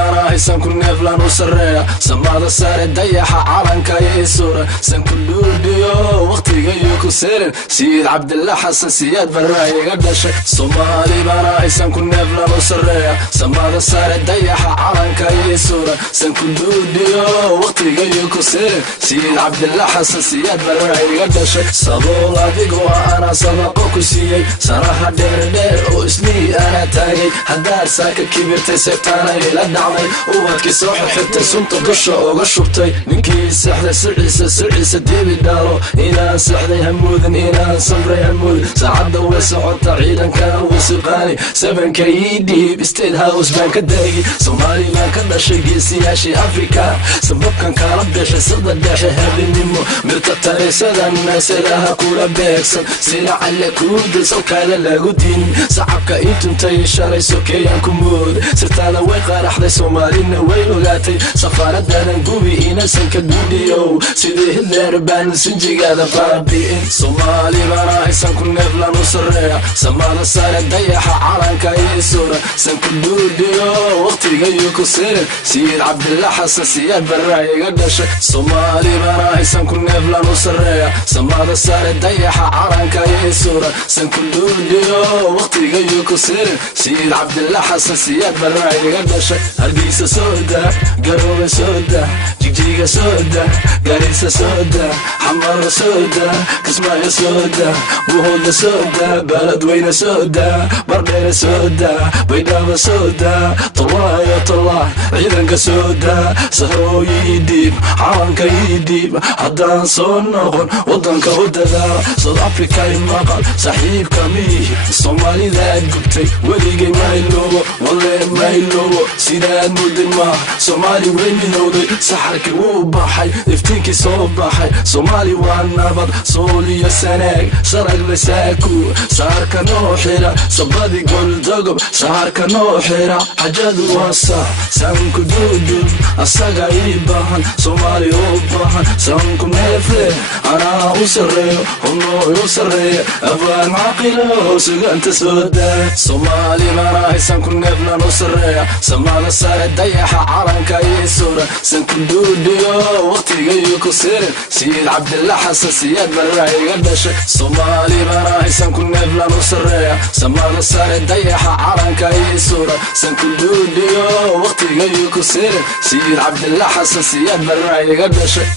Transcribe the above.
bana haysan ku neeflan u sareeya samada sare dayaxa calanka iyo sura san ku dhuudhiyo waqtiga iyo ku seerin Sayid Cabdillah Xasan Siyaad Barre iga dhashay Soomaali bana haysan ku neeflan u sareeya samada sare dayaxa calanka iyo sura san ku dhuudhiyo waqtiga iyo ku seerin Sayid Cabdillah Xasan Siyaad Barre iga dhashay sabool adigu ana sabaqo ku siiyay saraha dheer oo ismii ana taagay haddaad saaka kibirtay seegtaana ila dhacday ubadkii soo xirtay sunta dusha uga shubtay ninkii saxday siciisa dibi dhaalo inaan saxday hamuudin inaan samray hamuud saacadda way socota ciidankana wuu siqaani sabanka ii dhiib state house baan ka daagi Soomaali baan ka dhashay geesiyaashii Afrika sababkan kala dhashay sada dhashay habeenimo mirta tareesadan naasadaha kula beegsan sina alle kuuda sawkaada lagu diin sacabka intuntay shalay sokeeyaan ku mood sirtaada way qaraxday Soomaalina way ogaatay safaaradadan gubi inasan ka gudhiyo sidii Hitler baan sinjigaada baabi'in Soomaali bana haysan ku neeflan u sareeya samada sare dayaxa calanka iyo sura san ku dhuudhiyo waqtiga iyo ku seerin Sayid Cabdillah Xasan Siyaad Barre iga dhashay Soomaali bana haysan ku neeflan u sareeya samada sare dayaxa calanka iyo sura san ku dhuudhiyo waqtiga iyo ku seerin Sayid Cabdillah Xasan Siyaad Barre iga dhashay Hargeysa sooda Garowe sooda Jigjiga sooda Garissa sooda Xamar sooda Kismaayo sooda Buhooda sooda Beledweyne sooda Bardheere sooda Baydhabo sooda Tolaayo tolaa ciidanka sooda sahrooyi ii dhiib calanka ii dhiib haddaan soo noqon wadanka u dadaala South Africa maqal saaxiibka miihi Soomaalida aad gubtay weligay mayloobo walle mayloobo sidaad mudin maaha Soomaali way midowday saxarkii wuu baxay iftiinkii soo baxay Soomaali waa nabad sool iyo sanaag sarag la saaku saarka noo xira sabadi goldogob saarka noo xira xajadu wasa sanku duudub asaga ii baahan Soomaali u baahan sanku neefle anaa u sareeyo hunoo u sareeya afaan caqilo suganta sooda Soomaali bana haysan ku neeflan u sareeya samada sare dayaxa calanka iyo sura san ku dhuudhiyo waqtiga iyo ku seerin Sayid Cabdillah Xasan Siyaad Barre iga dhashay Soomaali bana haysan ku neeflan u sareeya samada sare dayaxa calanka iyo sura san ku dhuudhiyo waqtiga iyo ku seerin Sayid Cabdillah Xasan Siyaad Barre iga dhashay